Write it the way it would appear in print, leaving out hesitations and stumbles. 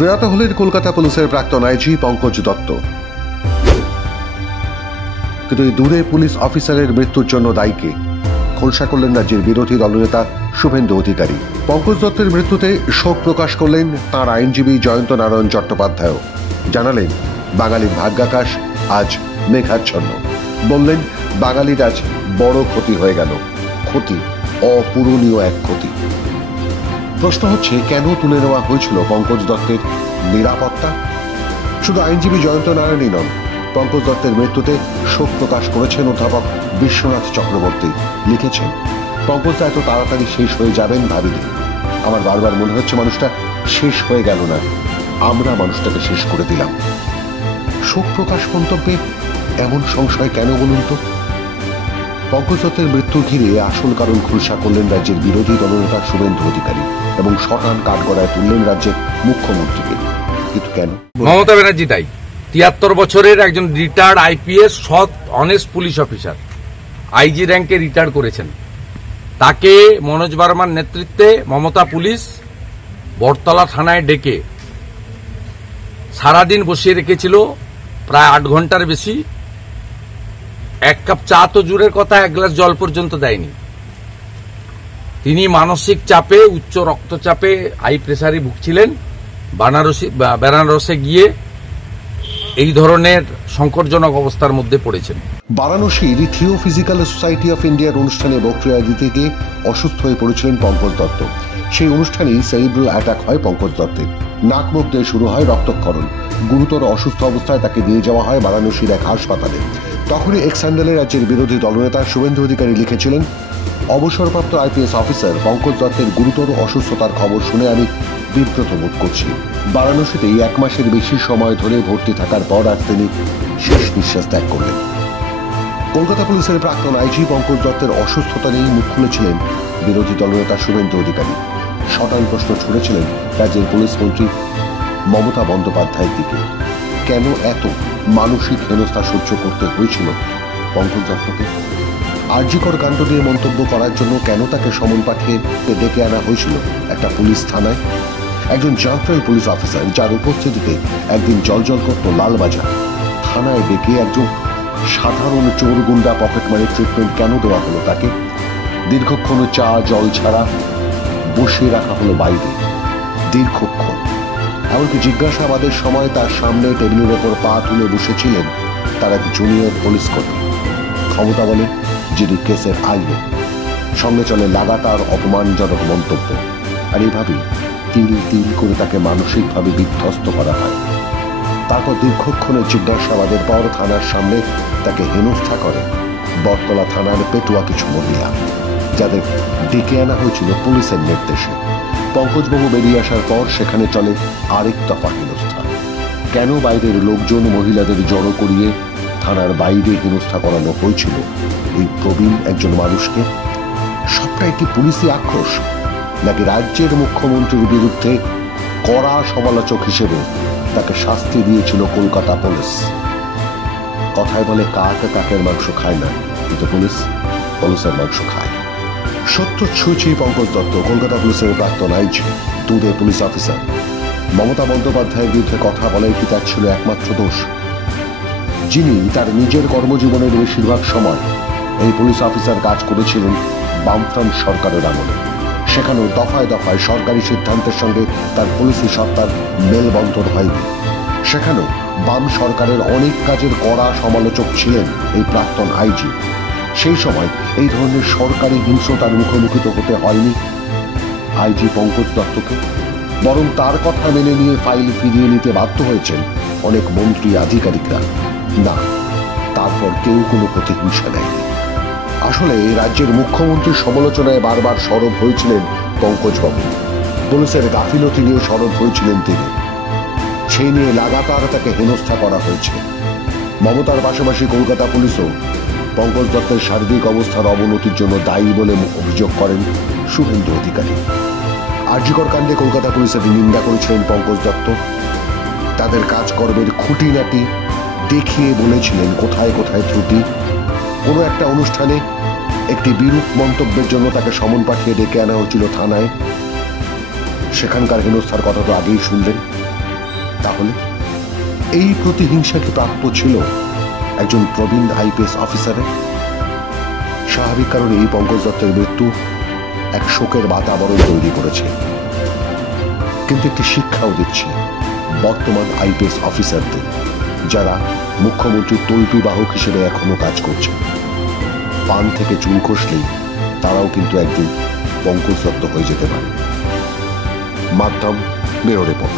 প্রয়াত হলেন কলকাতা পুলিশের প্রাক্তন আইজি পঙ্কজ দত্ত। কিন্তু এই দূরে পুলিশ অফিসারের মৃত্যুর জন্য দায়ীকে খোলসা করলেন রাজ্যের বিরোধী দলনেতা শুভেন্দু অধিকারী। পঙ্কজ দত্তের মৃত্যুতে শোক প্রকাশ করলেন তাঁর আইনজীবী জয়ন্ত নারায়ণ চট্টোপাধ্যায়। জানালেন, বাঙালির ভাগ্যাকাশ আজ মেঘাচ্ছন্ন। বললেন, বাঙালির আজ বড় ক্ষতি হয়ে গেল, ক্ষতি অপূরণীয় এক ক্ষতি। প্রশ্ন হচ্ছে, কেন তুলে নেওয়া হয়েছিল পঙ্কজ দত্তের নিরাপত্তা? শুধু আইনজীবী জয়ন্ত নারায়ণই নন, পঙ্কজ দত্তের মৃত্যুতে শোক প্রকাশ করেছেন অধ্যাপক বিশ্বনাথ চক্রবর্তী। লিখেছেন, পঙ্কজ দা এত তাড়াতাড়ি শেষ হয়ে যাবেন ভাবিনি। আমার বারবার মনে হচ্ছে মানুষটা শেষ হয়ে গেল না, আমরা মানুষটাকে শেষ করে দিলাম। শোক প্রকাশ মন্তব্যে এমন সংশয় কেন বলুন তো? পঙ্কজ দত্তের মৃত্যু ঘিরে আসল কারণ খোলসা করলেন রাজ্যের বিরোধী দলনেতা শুভেন্দু অধিকারী এবং শটান কাঠগড়ায় তুললেন রাজ্যের মুখ্যমন্ত্রীকে। কিন্তু কেন? মমতা ব্যানার্জি তাই ৭৩ বছরের একজন রিটায়ার্ড আইপিএস সৎ অনেস্ট পুলিশ অফিসার, আইজি র্যাঙ্কে রিটায়ার্ড করেছেন। তাকে মনোজ বার্মার নেতৃত্বে মমতা পুলিশ বটতলা থানায় ডেকে সারাদিন বসিয়ে রেখেছিল, প্রায় ৮ ঘন্টার বেশি। এক কাপ চা তো দূরের কথা, এক গ্লাস জল পর্যন্ত দেয়নি। তিনি মানসিক চাপে, উচ্চ রক্তচাপে, হাই প্রেসারে ভুগছিলেন। বেনারসে গিয়ে এই ধরনের সংকটজনক অবস্থার মধ্যে পড়েছেন। বারাণসীর থিওফিজিক্যাল সোসাইটি অফ ইন্ডিয়ার অনুষ্ঠানে বক্তৃতা দিতে গিয়ে অসুস্থ হয়ে পড়েছিলেন পঙ্কজ দত্ত। সেই অনুষ্ঠানেই সেরিব্রাল অ্যাটাক হয় পঙ্কজ দত্তের। নাক মুখ দিয়ে শুরু হয় রক্তক্ষরণ। গুরুতর অসুস্থ অবস্থায় তাকে নিয়ে যাওয়া হয় বারাণসীর এক হাসপাতালে। তখনই এক স্যান্ডেলে রাজ্যের বিরোধী দলনেতা শুভেন্দু অধিকারী লিখেছিলেন, অবসরপ্রাপ্ত আইপিএস অফিসার পঙ্কজ দত্তের গুরুতর অসুস্থতার খবর শুনে আমি বিব্রত বোধ করছি। বারাণসীতেই 1 মাসের বেশি সময় ধরে ভর্তি থাকার পর আজ তিনি শেষ নিঃশ্বাস ত্যাগ করলেন। কলকাতা পুলিশের প্রাক্তন আইজি পঙ্কজ দত্তের অসুস্থতা নিয়ে মুখ খুলেছিলেন বিরোধী দলনেতা শুভেন্দু অধিকারী। শটান প্রশ্ন ছুড়েছিলেন রাজ্যের পুলিশ মন্ত্রী মমতা বন্দ্যোপাধ্যায়ের দিকে। কেন এত মানসিক হেনস্থা সহ্য করতে হয়েছিল পঙ্কজ দত্তকে? আরজিকর কাণ্ড নিয়ে মন্তব্য করার জন্য কেন তাকে সমন পাঠিয়ে ডেকে আনা হয়েছিল একটা পুলিশ থানায়? একজন জান্ত্রাল পুলিশ অফিসার যার উপস্থিতিতে একদিন জলজল করত লালবাজার, থানায় ডেকে একজন সাধারণ চোর গুন্ডা পকেটমানি ট্রিটমেন্ট কেন দেওয়া হলো তাকে? দীর্ঘক্ষণ চা জল ছাড়া বসিয়ে রাখা হলো বাইরে দীর্ঘক্ষণ। এমনকি জিজ্ঞাসাবাদের সময় তার সামনে টেবিলের ওপর পা তুলে বসেছিলেন তার এক জুনিয়র পুলিশ কর্মী, ক্ষমতা বলে যিনি কেসের আইনে। সঙ্গে চলে লাগাতার অপমানজনক মন্তব্য। আর এইভাবেই তিল তিল করে তাকে মানসিকভাবে বিধ্বস্ত করা হয়। তারপর দীর্ঘক্ষণের জিজ্ঞাসাবাদের পর থানার সামনে তাকে হেনস্থা করে বটতলা থানার পেটুয়া কিছু মহিলা, যাদের ডেকে আনা হয়েছিল পুলিশের নির্দেশে। পঙ্কজবাবু বেরিয়ে আসার পর সেখানে চলে আরেক দফা হেনস্থা। কেন বাইরের লোকজন মহিলাদের জড়ো করিয়ে থানার বাইরে হেনস্থা করানো হয়েছিল এই প্রবীণ একজন মানুষকে? সবটাই কি পুলিশি আক্রোশ, নাকি রাজ্যের মুখ্যমন্ত্রীর বিরুদ্ধে কড়া সমালোচক হিসেবে তাকে শাস্তি দিয়েছিল কলকাতা পুলিশ? কথায় বলে, কাক কাকের মাংস খায় না, কিন্তু পুলিশ পুলিশের মাংস খায়। সত্য ছুঁয়েছে পঙ্কজ দত্ত, কলকাতা পুলিশের প্রাক্তন আইজি, দুধে পুলিশ অফিসার। মমতা বন্দ্যোপাধ্যায়ের বিরুদ্ধে কথা বলাই কি তার ছিল একমাত্র দোষ? যিনি তার নিজের কর্মজীবনের বেশিরভাগ সময় এই পুলিশ অফিসার কাজ করেছিলেন বামফ্রন্ট সরকারের আমলে। সেখানেও দফায় দফায় সরকারি সিদ্ধান্তের সঙ্গে তার পুলিশি সত্তার মেলবন্ধন হয়নি। সেখানেও বাম সরকারের অনেক কাজের কড়া সমালোচক ছিলেন এই প্রাক্তন আইজি। সেই সময় এই ধরনের সরকারি হিংস্রতার মুখোমুখি তো হতে হয়নি আইজি পঙ্কজ দত্তকে, বরং তার কথা মেনে নিয়ে ফাইল ফিরিয়ে নিতে বাধ্য হয়েছেন অনেক মন্ত্রী আধিকারিকরা। না, তারপর কেউ কোনো প্রতিহিংসা নেয়নি। আসলে রাজ্যের মুখ্যমন্ত্রীর সমালোচনায় বারবার সরব হয়েছিলেন পঙ্কজবাবু। পুলিশের গাফিলতি নিয়ে সরব হয়েছিলেন তিনি। সেই নিয়ে লাগাতার তাকে হেনস্থা করা হয়েছে। মমতার পাশাপাশি কলকাতা পুলিশও পঙ্কজ দত্তের শারীরিক অবস্থার অবনতির জন্য দায়ী বলে অভিযোগ করেন শুভেন্দু অধিকারী। আরজিকর কাণ্ডে কলকাতা পুলিশের নিন্দা করেছিলেন পঙ্কজ দত্ত। তাদের কাজকর্মের খুঁটিনাটি দেখিয়ে বলেছিলেন কোথায় কোথায় ত্রুটি। কোনো একটা অনুষ্ঠানে একটি বিরূপ মন্তব্যের জন্য তাকে সমন পাঠিয়ে ডেকে আনা হয়েছিল থানায়। সেখানকার হেনস্থার কথা তো আগেই শুনলেন। তাহলে এই প্রতিহিংসা কি প্রাপ্য ছিল একজন প্রবীণ আইপিএস অফিসারের? স্বাভাবিক কারণে এই পঙ্কজ দত্তের মৃত্যু এক শোকের বাতাবরণ তৈরি করেছে, কিন্তু একটি শিক্ষাও দিচ্ছে বর্তমান আইপিএস অফিসারদের, যারা মুখ্যমন্ত্রীর তল্পিবাহক হিসেবে এখনো কাজ করছে। পান থেকে চুল খসলেই তারাও কিন্তু একদিন পঙ্কজ দত্ত হয়ে যেতে পারে। মাধ্যম ব্যুরো রিপোর্ট।